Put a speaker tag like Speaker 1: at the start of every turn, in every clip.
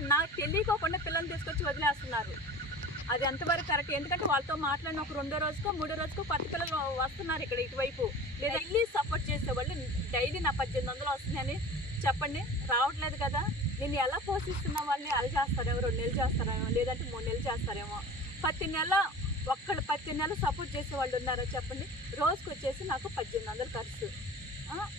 Speaker 1: నాకు తెలియకోకుండా పిల్లల్ని తీసుకొచ్చి వదిలేస్తున్నారు. అది ఎంతవరకు కరెక్ట్? ఎందుకంటే వాళ్ళతో మాట్లాడిన ఒక రెండో రోజుకో మూడో రోజుకో కొత్త పిల్లలు వస్తున్నారు ఇక్కడ ఇటువైపు. లేదా డైలీ సపోర్ట్ చేసే వాళ్ళు డైలీ నా పద్దెనిమిది వందలు వస్తున్నాయని చెప్పండి. రావట్లేదు కదా. నేను ఎలా పోషిస్తున్న వాళ్ళని? అలా చేస్తారేమో రెండు నెలలు చేస్తారేమో లేదంటే మూడు నెలలు చేస్తారేమో. ప్రతి నెల ఒక్కళ్ళు ప్రతి నెల సపోర్ట్ చేసే వాళ్ళు ఉన్నారో చెప్పండి? రోజుకి వచ్చేసి నాకు పద్దెనిమిది వందలు ఖర్చు.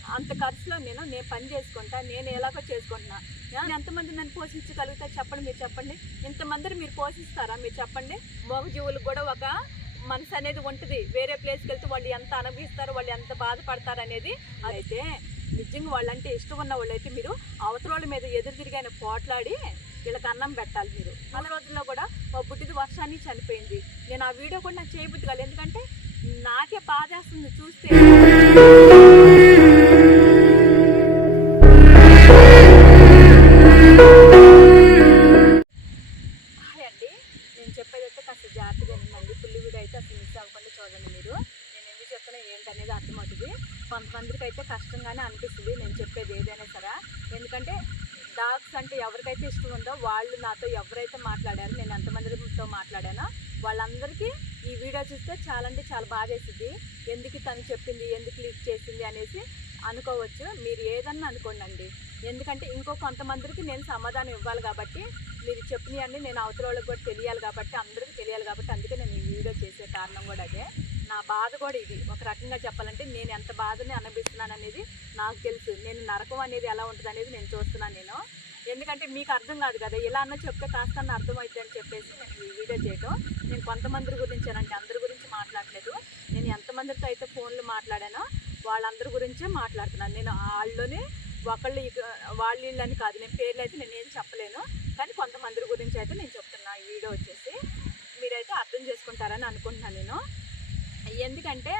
Speaker 1: అంత ఖర్చులో నేను నేను పని చేసుకుంటా నేను ఎలాగో చేసుకుంటున్నా. ఆ, ఎంతమంది నన్ను పోషించగలుగుతా చెప్పండి మీరు చెప్పండి. ఇంతమందిని మీరు పోషిస్తారా మీరు చెప్పండి. మగజీవులకు కూడా ఒక మనసు అనేది ఉంటుంది. వేరే ప్లేస్కి వెళ్తే వాళ్ళు ఎంత అనుభవిస్తారు వాళ్ళు ఎంత బాధపడతారు అనేది. అయితే నిజంగా వాళ్ళంటే ఇష్టం ఉన్న వాళ్ళైతే మీరు అవతల మీద ఎదురు తిరిగిన పోట్లాడి వీళ్ళకి అన్నం పెట్టాలి మీరు. మన రోజుల్లో కూడా మా బుట్టిది వర్షాన్ని చనిపోయింది. నేను ఆ వీడియో కూడా నాకు చేయబుద్ధి కాదు ఎందుకంటే నాకే బాధేస్తుంది చూస్తే. హాయ్ అండి. నేను చెప్పేది అయితే కాస్త జాగ్రత్తగా వినండి. ఫుల్ వీడియో అయితే అసలు మిస్ అవ్వకుండా చూడండి మీరు. నేను ఎందుకు చెప్తున్నా ఏంటనేది అర్థమవుతుంది. కొంతమందికి అయితే కష్టంగానే అనిపిస్తుంది నేను చెప్పేది ఏదైనా సరే. ఎందుకంటే డాగ్స్ అంటే ఎవరికైతే ఇష్టం ఉందో వాళ్ళు నాతో ఎవరైతే మాట్లాడారో నేను ఎంతమందితో మాట్లాడానో వాళ్ళందరికీ ఈ వీడియో చూస్తే చాలా అంటే చాలా బాధేసింది ఎందుకు తను చెప్పింది ఎందుకు లీక్ చేసింది అనేసి అనుకోవచ్చు. మీరు ఏదన్నా అనుకోండి ఎందుకంటే ఇంకో కొంతమందికి నేను సమాధానం ఇవ్వాలి కాబట్టి మీరు చెప్పినవన్నీ నేను అవతల వాళ్ళకి కూడా తెలియాలి కాబట్టి అందరికీ తెలియాలి కాబట్టి అందుకే నేను ఈ వీడియో చేసే కారణం కూడా అదే. నా బాధ కూడా ఇది. ఒక రకంగా చెప్పాలంటే నేను ఎంత బాధని అనుభవిస్తున్నాను అనేది నాకు తెలుసు. నేను నరకం అనేది ఎలా ఉంటుంది అనేది నేను చూస్తున్నాను నేను. ఎందుకంటే మీకు అర్థం కాదు కదా ఇలా అన్న చెప్తే కాస్త అర్థమవుతుంది అని చెప్పేసి నేను ఈ వీడియో చేయటం. నేను కొంతమంది గురించి అందరి గురించి మాట్లాడలేదు. నేను ఎంతమందితో అయితే ఫోన్లు మాట్లాడానో వాళ్ళందరి గురించే మాట్లాడుతున్నాను. నేను వాళ్ళలోనే ఒకళ్ళు వాళ్ళ వాళ్ళు వీళ్ళని కాదు నేను పేర్లు అయితే నేను ఏం చెప్పలేను. కానీ కొంతమంది గురించి అయితే నేను చెప్తున్నా ఈ వీడియో వచ్చేసి. మీరైతే అర్థం చేసుకుంటారని అనుకుంటున్నాను నేను. ఎందుకంటే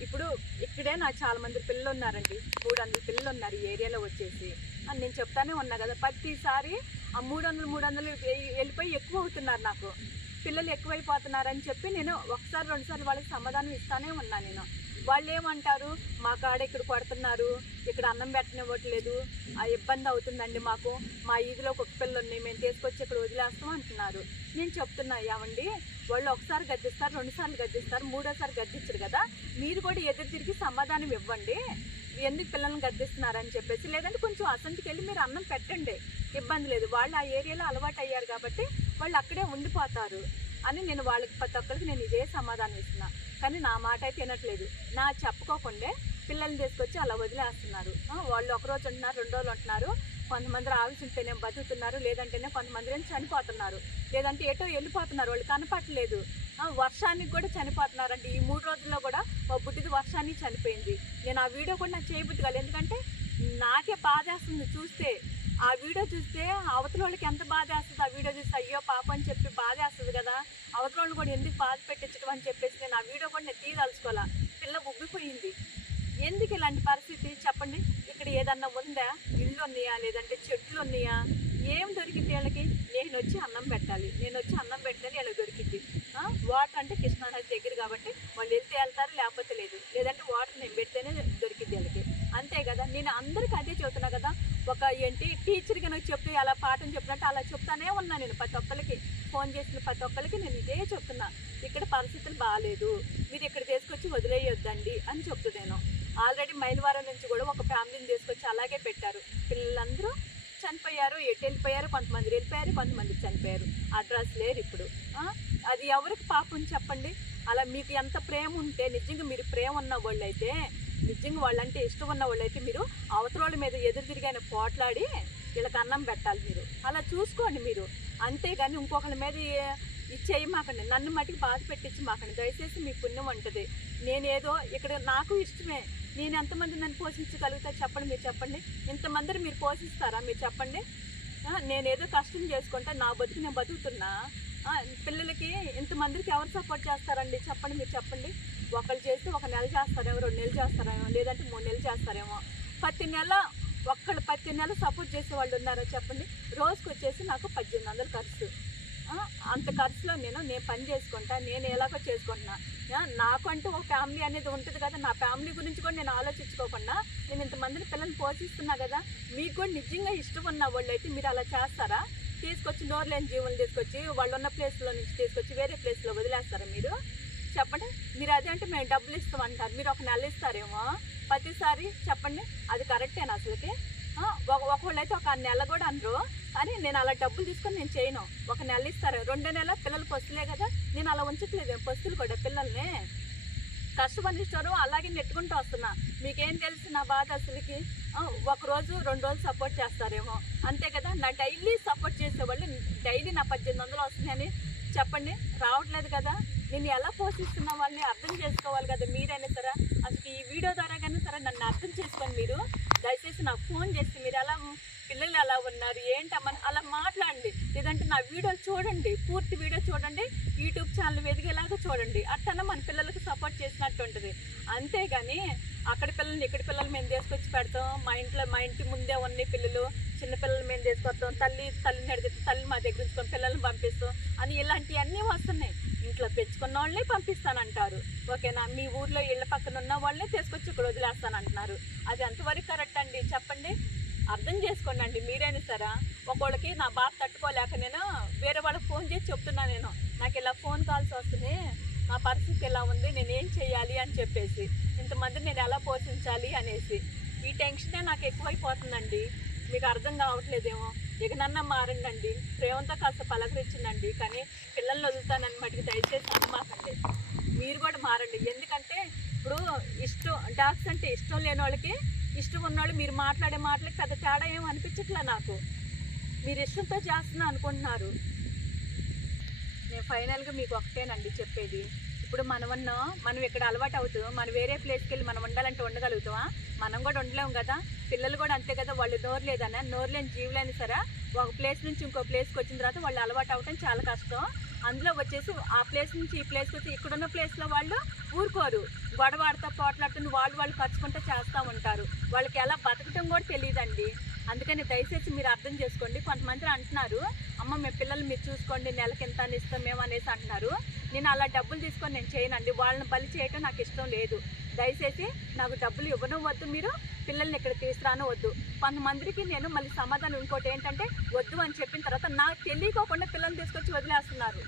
Speaker 1: ఇప్పుడు ఇక్కడే నాకు చాలా మంది పిల్లలు ఉన్నారండి మూడు వందల పిల్లలు ఉన్నారు ఈ ఏరియాలో వచ్చేసి. అని నేను చెప్తానే ఉన్నా కదా ప్రతిసారి ఆ మూడు వందలు మూడు వందలు వెళ్ళిపోయి ఎక్కువ అవుతున్నారు నాకు. పిల్లలు ఎక్కువైపోతున్నారని చెప్పి నేను ఒకసారి రెండుసార్లు వాళ్ళకి సమాధానం ఇస్తానే ఉన్నా నేను. వాళ్ళు ఏమంటారు మా కాడ ఇక్కడ కొడుతున్నారు ఇక్కడ అన్నం పెట్టనివ్వట్లేదు. ఆ ఇబ్బంది అవుతుందండి మాకు. మా ఈదిలో ఒక పిల్లలు ఉన్నాయి మేము తీసుకొచ్చి ఇక్కడ వదిలేస్తాం అంటున్నారు. నేను చెప్తున్నా ఏమండి? వాళ్ళు ఒకసారి గద్దిస్తారు రెండుసార్లు గద్దిస్తారు మూడోసారి గద్దించరు కదా? మీరు కూడా ఎదురు తిరిగి సమాధానం ఇవ్వండి. ఎందుకు పిల్లల్ని గద్దిస్తున్నారని చెప్పేసి లేదంటే కొంచెం అసంటికి వెళ్ళి మీరు అన్నం పెట్టండి. ఇబ్బంది లేదు. వాళ్ళు ఆ ఏరియాలో అలవాటు అయ్యారు కాబట్టి వాళ్ళు అక్కడే ఉండిపోతారు. అని నేను వాళ్ళకి ప్రతి ఒక్కరికి నేను ఇదే సమాధానం ఇస్తున్నా. కానీ నా మాట అయితే వినట్లేదు. నా చెప్పుకోకుండా పిల్లల్ని తీసుకొచ్చి అలా వదిలేస్తున్నారు. వాళ్ళు ఒక రోజు ఉంటున్నారు రెండు రోజులు ఉంటున్నారు. కొంతమంది ఆవిస్తుంటేనే బతుకుతున్నారు లేదంటేనే కొంతమంది చనిపోతున్నారు. లేదంటే ఎటో వెళ్ళిపోతున్నారు వాళ్ళు కనపట్లేదు వర్షానికి కూడా చనిపోతున్నారంటే ఈ మూడు రోజుల్లో కూడా మా బుడ్డిది వర్షానికి చనిపోయింది. నేను ఆ వీడియో కూడా నాకు చేయబుద్ధి కాదు ఎందుకంటే నాకే బాధేస్తుంది చూస్తే. ఆ వీడియో చూస్తే అవతల వాళ్ళకి ఎంత బాధ వేస్తుంది ఆ వీడియో చూస్తే అయ్యో పాప అని చెప్పి బాధ వేస్తుంది కదా. అవతల వాళ్ళు కూడా ఎందుకు బాధ పెట్టించడం అని చెప్పేసి నేను ఆ వీడియో కూడా నేను తీయదలుచుకోవాలా? పిల్ల ఉబ్బిపోయింది ఎందుకు ఇలాంటి పరిస్థితి? చెప్పండి. ఇక్కడ ఏదన్నా ఉందా? ఇల్లు ఉన్నాయా? లేదంటే చెట్లు ఉన్నాయా? ఏం దొరికింది వీళ్ళకి? నేను వచ్చి అన్నం పెట్టాలి. నేను వచ్చి అన్నం పెట్టాలి వీళ్ళకి దొరికింది. వాటర్ అంటే కృష్ణానది దగ్గర కాబట్టి వాళ్ళు వెళ్తే వెళ్తారు లేకపోతే లేదు. లేదంటే వాటర్ నేను పెడితేనే దొరికింది వీళ్ళకి. అంతే కదా. నేను అందరికీ అదే చెబుతున్నా కదా. ఒక ఏంటి టీచర్ నాకు చెప్తే అలా పాఠం చెప్పినట్టు అలా చెప్తానే ఉన్నా నేను ప్రతి ఒక్కరికి ఫోన్ చేసిన ప్రతి ఒక్కరికి నేను ఇదే చెప్తున్నా. ఇక్కడ పరిస్థితులు బాగాలేదు మీరు ఇక్కడ తీసుకొచ్చి వదిలేయొద్దండి అని చెప్తున్నాను ఆల్రెడీ మైలవారం నుంచి కూడా ఒక ఫ్యామిలీని తీసుకొచ్చి అలాగే పెట్టారు. పిల్లలందరూ చనిపోయారు ఎటు వెళ్ళిపోయారు కొంతమంది వెళ్ళిపోయారు కొంతమంది చనిపోయారు. అడ్రస్ లేరు ఇప్పుడు. అది ఎవరికి పాపం చెప్పండి? అలా మీకు ఎంత ప్రేమ ఉంటే నిజంగా మీరు ప్రేమ ఉన్న వాళ్ళు అయితే నిజంగా వాళ్ళంటే ఇష్టం ఉన్న వాళ్ళు అయితే మీరు అవతల వాళ్ళ మీద ఎదురు తిరిగానే పోట్లాడి వీళ్ళకి అన్నం పెట్టాలి మీరు. అలా చూసుకోండి మీరు. అంతేగాని ఇంకొకరి మీద ఇచ్చేయి మాకండి నన్ను మటుకు బాధ పెట్టించి మాకండి దయచేసి మీ పుణ్యం ఉంటుంది. నేనేదో ఇక్కడ నాకు ఇష్టమే. నేను ఎంతమంది నన్ను పోషించగలుగుతా చెప్పండి మీరు చెప్పండి. ఇంతమందిని మీరు పోషిస్తారా మీరు చెప్పండి. నేనేదో కష్టం చేసుకుంటా నా బతుకు నేను బతుకుతున్నా. పిల్లలకి ఇంతమందికి ఎవరు సపోర్ట్ చేస్తారండి? చెప్పండి మీరు చెప్పండి. ఒకళ్ళు చేస్తే ఒక నెల చేస్తారేమో రెండు నెలలు చేస్తారేమో లేదంటే మూడు నెలలు చేస్తారేమో. ప్రతి నెల ఒక్కళ్ళు ప్రతి నెల సపోర్ట్ చేసే వాళ్ళు ఉన్నారో చెప్పండి? రోజుకి వచ్చేసి నాకు పద్దెనిమిది వందలు ఖర్చు. అంత ఖర్చులో నేను నేను పని చేసుకుంటా నేను ఎలాగో చేసుకుంటున్నా. నాకంటూ నాకు అంటూ ఒక ఫ్యామిలీ అనేది ఉంటుంది కదా నా ఫ్యామిలీ గురించి కూడా నేను ఆలోచించుకోకుండా నేను ఇంతమందిని పిల్లల్ని పోషిస్తున్నా కదా మీకు కూడా నిజంగా ఇష్టం ఉన్న వాళ్ళు అయితే మీరు అలా చేస్తారా? తీసుకొచ్చి నోరు లేని జీవులు తీసుకొచ్చి వాళ్ళు ఉన్న ప్లేస్లో నుంచి తీసుకొచ్చి వేరే ప్లేస్లో వదిలేస్తారా మీరు? చెప్పండి. మీరు అదే అంటే మేము డబ్బులు ఇస్తామంటారు మీరు ఒక నెల ఇస్తారేమో. ప్రతిసారి చెప్పండి. అది కరెక్టేనా అసలుకి? ఒక ఒకళ్ళు అయితే ఒక నెల కూడా అనరు. కానీ నేను అలా డబ్బులు తీసుకొని నేను చేయను. ఒక నెల ఇస్తారు. రెండో నెల పిల్లలు పస్తులే కదా. నేను అలా ఉంచట్లేదు. పస్తులు కూడా పిల్లల్ని. కష్టపడిస్తారు అలాగే నెట్టుకుంటూ వస్తున్నా. మీకేం తెలుసు నా బాధ అసలుకి? ఒకరోజు ఒక రోజు రెండు రోజులు సపోర్ట్ చేస్తారేమో. అంతే కదా నా డైలీ సపోర్ట్ చేసేవాళ్ళు డైలీ నా పద్దెనిమిది వందలు వస్తున్నాయని చెప్పండి. రావట్లేదు కదా నేను ఎలా పోషిస్తున్న వాళ్ళని అర్థం చేసుకోవాలి కదా మీరైనా సరే. అసలు ఈ వీడియో ద్వారా కానీ సరే నన్ను అర్థం చేసుకొని మీరు. దయచేసి నాకు ఫోన్ చేసి మీరు ఎలా పిల్లలు ఎలా ఉన్నారు ఏంటమ్మని అలా మాట నా వీడియోలు చూడండి పూర్తి వీడియో చూడండి యూట్యూబ్ ఛానల్ వెదిగేలాగా చూడండి. అట్టన మన పిల్లలకు సపోర్ట్ చేసినట్టు ఉంటుంది అంతేగాని అక్కడ పిల్లల్ని ఇక్కడ పిల్లలు మేము తీసుకొచ్చి పెడతాం. మా ఇంట్లో మా ఇంటి ముందే ఉన్న పిల్లలు చిన్నపిల్లలు మేము తీసుకొస్తాం. తల్లి తల్లిని అడిగితే తల్లి మా దగ్గర ఉంచుకొని పిల్లల్ని పంపిస్తాం అని ఇలాంటివన్నీ వస్తున్నాయి. ఇంట్లో పెంచుకున్న వాళ్ళని పంపిస్తానంటారు. ఓకేనా? మీ ఊర్లో ఇళ్ళ పక్కన ఉన్న వాళ్ళని తీసుకొచ్చి ఇక్కడ వదిలేస్తానంటున్నారు. అది ఎంతవరకు కరెక్ట్ అండి? చెప్పండి. అర్థం చేసుకోండి అండి మీరైనా సరే. ఒకళ్ళకి నా బాధ తట్టుకోలేక నేను వేరే వాళ్ళకి ఫోన్ చేసి చెప్తున్నా నేను. నాకు ఇలా ఫోన్ కాల్స్ వస్తున్నాయి నా పరిస్థితి ఎలా ఉంది నేను ఏం చేయాలి అని చెప్పేసి. ఇంతమంది నేను ఎలా పోషించాలి అనేసి. ఈ టెన్షనే నాకు ఎక్కువైపోతుందండి. మీకు అర్థం కావట్లేదేమో. ఇకనన్నా మారండి ప్రేమతో కాస్త పలకరించిందండి కానీ పిల్లల్ని వదులుతానని మటుకు దయచేసి అనమాకండి మీరు కూడా మారండి. ఎందుకంటే ఇప్పుడు ఇష్టం డాగ్స్ అంటే ఇష్టం లేని వాళ్ళకి ఇష్టం ఉన్నవాళ్ళు మీరు మాట్లాడే మాటలకి పెద్ద తేడా ఏం అనిపించట్లే నాకు? మీరు ఇష్టంతో చేస్తున్నా అనుకుంటున్నారు. నేను ఫైనల్గా మీకు ఒకటేనండి చెప్పేది. ఇప్పుడు మనమన్నా మనం ఇక్కడ అలవాటు అవుతాం మనం వేరే ప్లేస్కి వెళ్ళి మనం ఉండాలంటే ఉండగలుగుతామా? మనం కూడా ఉండలేము కదా? పిల్లలు కూడా అంతే కదా వాళ్ళు నోరు లేదన్నా నోరు లేని జీవులైనా సరే ఒక ప్లేస్ నుంచి ఇంకో ప్లేస్కి వచ్చిన తర్వాత వాళ్ళు అలవాటు అవటం చాలా కష్టం. అందులో వచ్చేసి ఆ ప్లేస్ నుంచి ఈ ప్లేస్కి వచ్చి ఇక్కడున్న ప్లేస్లో వాళ్ళు ఊరుకోరు. గొడవ ఆడతా పోట్లాడుతున్న వాళ్ళు వాళ్ళు ఖర్చుకుంటూ చేస్తూ ఉంటారు. వాళ్ళకి ఎలా బతకటం కూడా తెలియదండి. అందుకని దయచేసి మీరు అర్థం చేసుకోండి. కొంతమంది అంటున్నారు అమ్మ మేము పిల్లలు మీరు చూసుకోండి నెలకి ఎంత అని ఇస్తాం మేము అనేసి అంటున్నారు. నేను అలా డబ్బులు తీసుకొని నేను చేయనండి. వాళ్ళని బలి చేయటం నాకు ఇష్టం లేదు. దయచేసి నాకు డబ్బులు ఇవ్వడం వద్దు మీరు పిల్లల్ని ఇక్కడ తీసుకురాను వద్దు కొంతమందికి నేను మళ్ళీ సమాధానం ఇంకోటి ఏంటంటే వద్దు అని చెప్పిన తర్వాత నాకు తెలియకోకుండా పిల్లల్ని తీసుకొచ్చి వదిలేస్తున్నారు.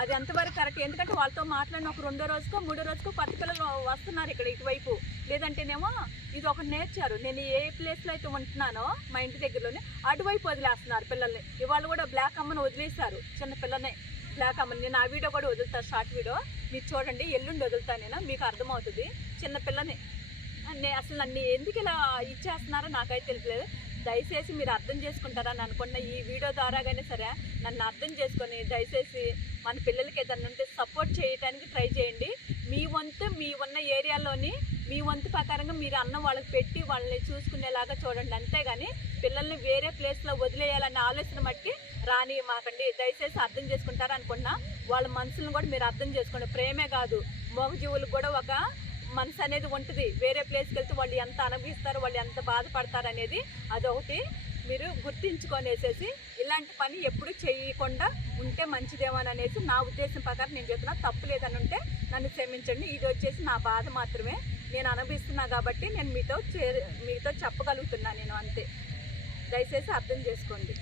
Speaker 1: అది ఎంతవరకు కరెక్ట్? ఎందుకంటే వాళ్ళతో మాట్లాడిన ఒక రెండో రోజుకో మూడో రోజుకో కొత్త పిల్లలు వస్తున్నారు ఇక్కడ ఇటువైపు. లేదంటేనేమో ఇది ఒక నేర్చారు నేను ఏ ప్లేస్లో అయితే ఉంటున్నానో మా ఇంటి దగ్గరలోనే అటువైపు వదిలేస్తున్నారు పిల్లల్ని. ఇవాళ కూడా బ్లాక్ అమ్మను వదిలేశారు చిన్న పిల్లనే. బ్లాక్ అమ్మని. నేను ఆ వీడియో కూడా వదులుతా షార్ట్ వీడియో. మీరు చూడండి ఎల్లుండి వదులుతా నేను మీకు అర్థమవుతుంది. చిన్న పిల్లని. నేను అసలు నన్ను ఎందుకు ఇలా ఇచ్చేస్తున్నారో నాకైతే తెలియలేదు దయచేసి మీరు అర్థం చేసుకుంటారని అనుకున్న ఈ వీడియో ద్వారాగానే సరే నన్ను అర్థం చేసుకొని దయచేసి మన పిల్లలకి ఏదైనా ఉంటే సపోర్ట్ చేయడానికి ట్రై చేయండి. మీ వంతు మీ ఉన్న ఏరియాలోని మీ వంతు ప్రకారంగా మీరు అన్నం వాళ్ళకి పెట్టి వాళ్ళని చూసుకునేలాగా చూడండి. అంతేగాని పిల్లల్ని వేరే ప్లేస్లో వదిలేయాలనే ఆలోచన మట్టి రాని మాకండి దయచేసి అర్థం చేసుకుంటారనుకున్నా వాళ్ళ మనసులను కూడా మీరు అర్థం చేసుకోండి. ప్రేమే కాదు మూగజీవులకు కూడా ఒక మనసు అనేది ఉంటుంది. వేరే ప్లేస్కి వెళ్తే వాళ్ళు ఎంత అనుభవిస్తారు వాళ్ళు ఎంత బాధపడతారు అనేది అదొకటి మీరు గుర్తించుకొనేసేసి ఇలాంటి పని ఎప్పుడు చేయకుండా ఉంటే మంచిదేమో అనేసి నా ఉద్దేశం ప్రకారం నేను చెప్తున్నా. తప్పు లేదని ఉంటే నన్ను క్షమించండి. ఇది వచ్చేసి నా బాధ మాత్రమే. నేను అనుభవిస్తున్నా కాబట్టి నేను మీతో చే మీతో చెప్పగలుగుతున్నా నేను అంతే. దయచేసి అర్థం చేసుకోండి.